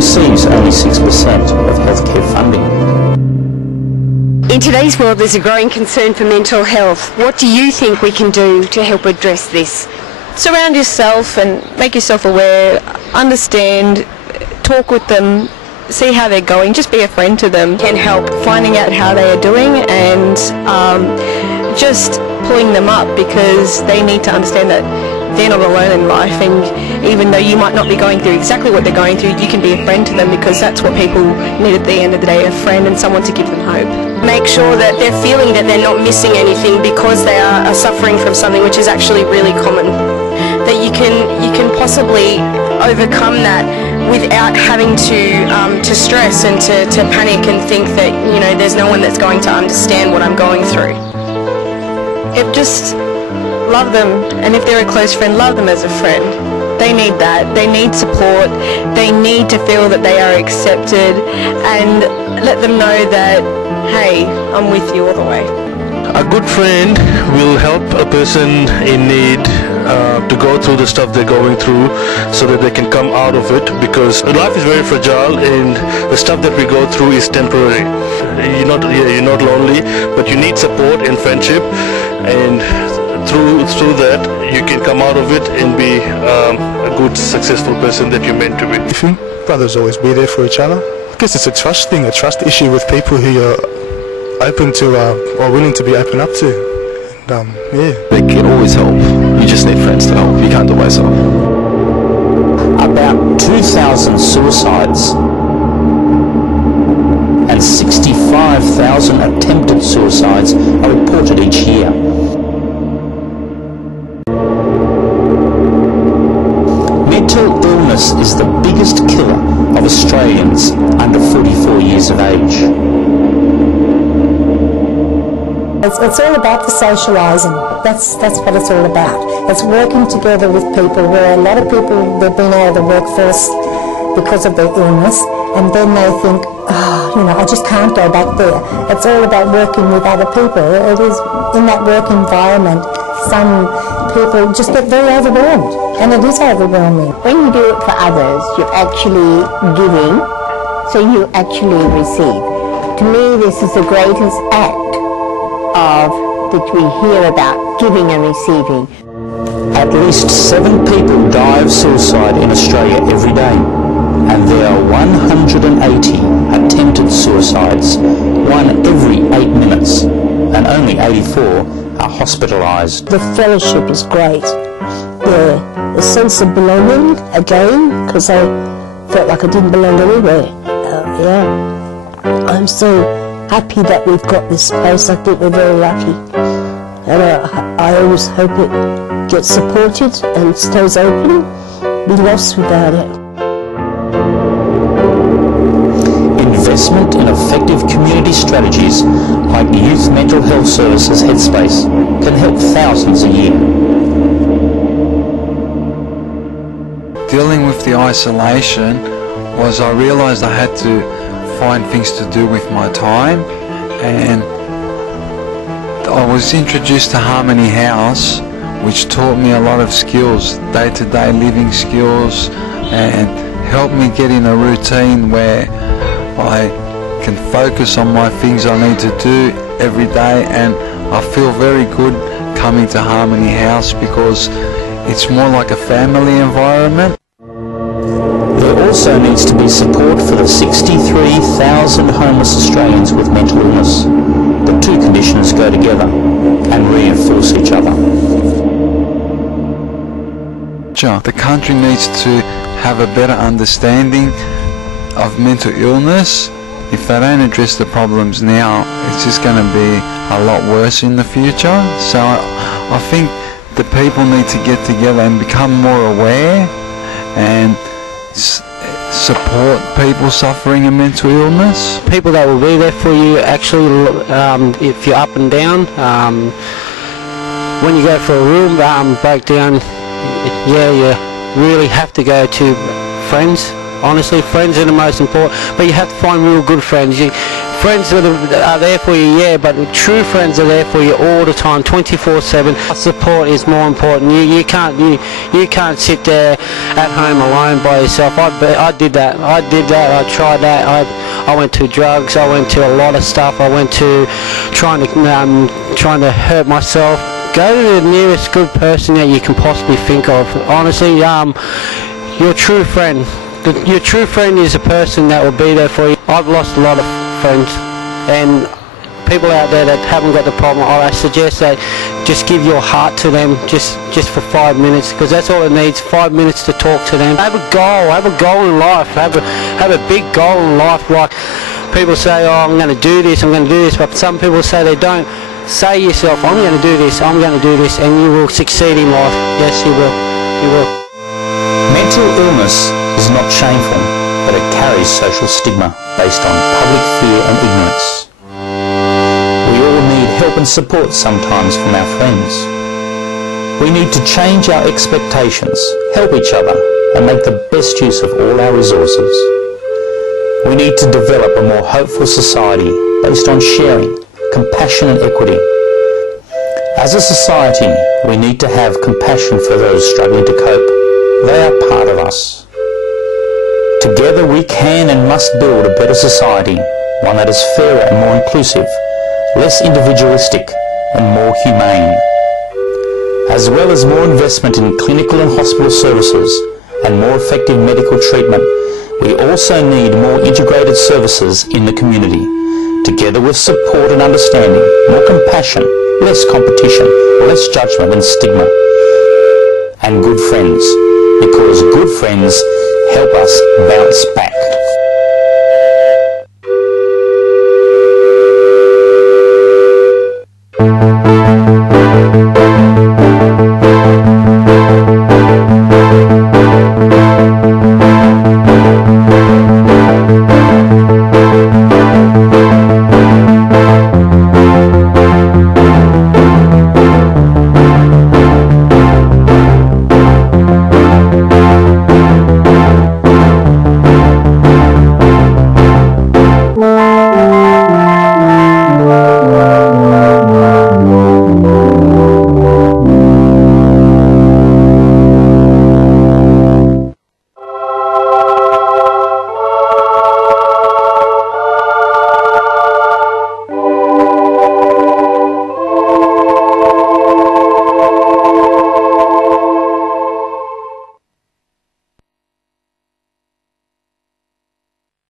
receives only 6% of healthcare funding. In today's world, there's a growing concern for mental health. What do you think we can do to help address this? Surround yourself and make yourself aware, understand, talk with them, see how they're going, just be a friend to them. Can help finding out how they are doing and just pulling them up, because they need to understand that they're not alone in life, and even though you might not be going through exactly what they're going through, you can be a friend to them, because that's what people need at the end of the day, a friend and someone to give them hope. Make sure that they're feeling that they're not missing anything because they are suffering from something which is actually really common. That you can possibly overcome that without having to stress and to panic and think that, you know, there's no one that's going to understand what I'm going through. Just love them, and if they're a close friend, love them as a friend. They need that. They need support. They need to feel that they are accepted, and let them know that, hey, I'm with you all the way. A good friend will help a person in need to go through the stuff they're going through, so that they can come out of it, because life is very fragile and the stuff that we go through is temporary. You're not lonely, but you need support and friendship, and through that you can come out of it and be a good, successful person that you're meant to be. I think brothers always be there for each other. I guess it's a trust thing, a trust issue with people who you're open to or willing to be open up to. And, yeah. They can always help. You just need friends to help. You can't do it yourself. About 2,000 suicides and 65,000 attempted suicides are reported each year. Mental illness is the biggest killer of Australians under 44 years of age. It's all about the socialising. That's what it's all about. It's working together with people, where a lot of people, they've been out of the workforce because of their illness, and then they think, oh, you know, I just can't go back there. It's all about working with other people. It is in that work environment. Some people just get very overwhelmed, and it is overwhelming. When you do it for others, you're actually giving, so you actually receive. To me, this is the greatest act that we hear about, giving and receiving. At least 7 people die of suicide in Australia every day, and there are 180 attempted suicides, one every 8 minutes, and only 84 are hospitalised. The fellowship is great. The sense of belonging, again, because I felt like I didn't belong anywhere. I'm so happy that we've got this space. I think we're very lucky. And I always hope it gets supported and stays open. Be lost without it. Investment in effective community strategies like Youth Mental Health Services Headspace can help thousands a year. Dealing with the isolation was, I realised I had to find things to do with my time, and I was introduced to Harmony House, which taught me a lot of skills, day-to-day living skills, and helped me get in a routine where I can focus on my things I need to do every day, and I feel very good coming to Harmony House because it's more like a family environment. There also needs to be support for the 63,000 homeless Australians with mental illness. The two conditions go together and reinforce each other. The country needs to have a better understanding of mental illness. If they don't address the problems now, it's just going to be a lot worse in the future. So I think the people need to get together and become more aware and support people suffering a mental illness. People that will be there for you, actually, if you're up and down. When you go for a real breakdown, yeah, you really have to go to friends. Honestly, friends are the most important, but you have to find real good friends. friends that are there for you, yeah, but true friends are there for you all the time, 24/7. Support is more important. You can't sit there at home alone by yourself. I did that. I tried that. I went to drugs. I went to a lot of stuff. I went to trying to hurt myself. Go to the nearest good person that you can possibly think of. Honestly, your true friend. Your true friend is a person that will be there for you. I've lost a lot of friends, and people out there that haven't got the problem, I suggest that just give your heart to them just for 5 minutes, because that's all it needs, 5 minutes to talk to them. Have a goal in life, have a big goal in life. Like people say, oh, I'm going to do this, but some people say they don't. Say yourself, I'm going to do this, I'm going to do this, and you will succeed in life. Yes, you will. You will. Mental illness is not shameful, but it carries social stigma based on public fear and ignorance. We all need help and support sometimes from our friends. We need to change our expectations, help each other, and make the best use of all our resources. We need to develop a more hopeful society based on sharing, compassion and equity. As a society, we need to have compassion for those struggling to cope. They are part of us. Together we can and must build a better society, one that is fairer and more inclusive, less individualistic and more humane. As well as more investment in clinical and hospital services and more effective medical treatment, we also need more integrated services in the community, together with support and understanding, more compassion, less competition, less judgment and stigma, and good friends, because good friends help us bounce back.